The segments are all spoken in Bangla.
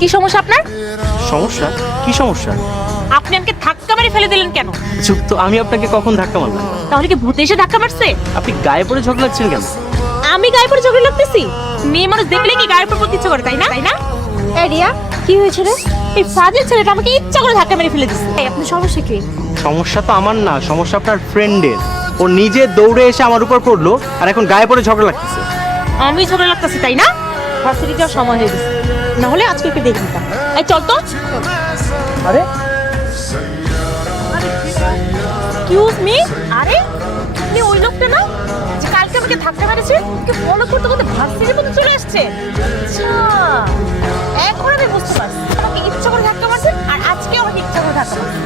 কি সমস্যা আপনার? সমস্যা? কি সমস্যা? আপনি আমাকে ধাক্কা মেরে ফেলে দিলেন কেন? চুপ তো, আমি আপনাকে কখন ধাক্কা মারলাম? তাহলে কি ভূতে এসে ধাক্কা মারছে? আপনি গায়ে পড়ে ঝগড়া লাগছেন কেন? আমি গায়ে পড়ে ঝগড়া লাগতেছি? মেয়ে মানুষ দেখলে কি গায়ে পড়ে ইচ্ছে করে, তাই না? এই রিয়া, কি হয়েছে রে? এই ফাজিল ছেলেটা আমাকে ইচ্ছা করে ধাক্কা মেরে ফেলে দিচ্ছে। এই আপনার সমস্যা কি? সমস্যা তো আমার না, সমস্যা আপনার ফ্রেন্ডের। ও নিজে দৌড়ে এসে আমার উপর পড়লো আর এখন গায়ে পড়ে ঝগড়া লাগতেছে। আমি ঝগড়া লাগতেছি, তাই না? ভার্সিটি যাওয়ার সময় হয়ে গেছে, না হলে আজকে একটু দেখে নিতাম। এই চল তো। আরে এক্সকিউজ মি, আরে আপনি ওই লোকটা না যে কালকে আমাকে ধাক্কা মেরেছে? ওকে ফলো করতে করতে ভার্সিটির মধ্যে চলে আসছে। আচ্ছা, এখন আমি বুঝতে পারছি আমাকে ইচ্ছা করে ধাক্কা মারছে আর আজকে আমাকে ইচ্ছা করে ধাক্কা মারছে।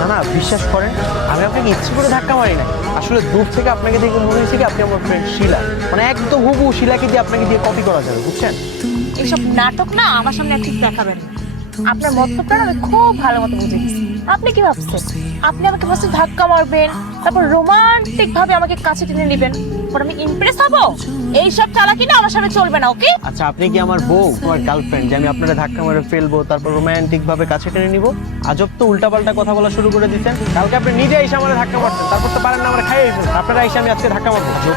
না না, বিশ্বাস করেন, আমি আপনাকে ইচ্ছে করে ধাক্কা মারি না। আসলে দূর থেকে আপনাকে দেখে মনে হয়েছে কি আপনি আমার ফ্রেন্ড শিলা, মানে একদম হুবহু শিলাকে দিয়ে আপনাকে দিয়ে কপি করা যাবে, বুঝছেন? এইসব নাটক না আমার সামনে একটু দেখাবেন না। আপনার মতলবটা না আমি খুব ভালো মতো বুঝে গেছি। আপনি কি ভাবছেন আপনি আমাকে ফার্স্টে ধাক্কা মারবেন, তারপর রোমান্টিক ভাবে আমাকে কাছে টেনে নেবেন, পর আমি ইমপ্রেস হবো? এইসব চালাকি না আমার সামনে চলবে না, ওকে? আচ্ছা, আপনি কি আমার বউ, তোমার গার্লফ্রেন্ড, যে আমি আপনারা ধাক্কা মেরে ফেলবো তারপর রোমান্টিক ভাবে কাছে টেনে নিব? আজব তো, উল্টাপাল্টা কথা বলা শুরু করে দিচ্ছেন। কালকে আপনি নিজে এসে আমার ধাক্কা মারতেন, তারপর তো পারেন না আমার খাইয়ে ফেলছেন। আপনারা এসে আমি আজকে ধাক্কা মারবো? আজব।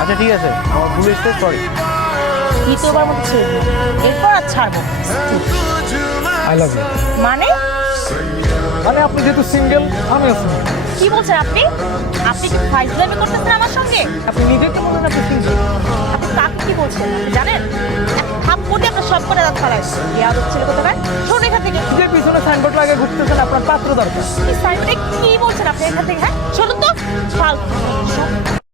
আচ্ছা ঠিক আছে, আমার ভুল হয়েছে, সরি। দ্বিতীয়বার মতো ছেড়ে দিন, এরপর আর ছাড়বো না। I love you. মানে মানে আপনি যেহেতু সিঙ্গেল, আমিও সিঙ্গেল। কি বলছেন আপনি? আপনি কি ফাইজলামি করতেছেন আমার সঙ্গে? আপনি নিজেই তো বলেন আপনি সিঙ্গেল। আপনি কাকে কি বলছেন আপনি জানেন? এক থাপ্পড় দিয়ে আপনার সব করে দাঁত ফালাই। ইয়াদব ছেলে কোথাকার, শোন এখান থেকে। যে পিছনে সাইনবোর্ড লাগিয়ে ঘুরতেছেন আপনার পাত্র দরকার। এই সাইডে কি বলছেন আপনি এখান থেকে? হ্যাঁ, শোন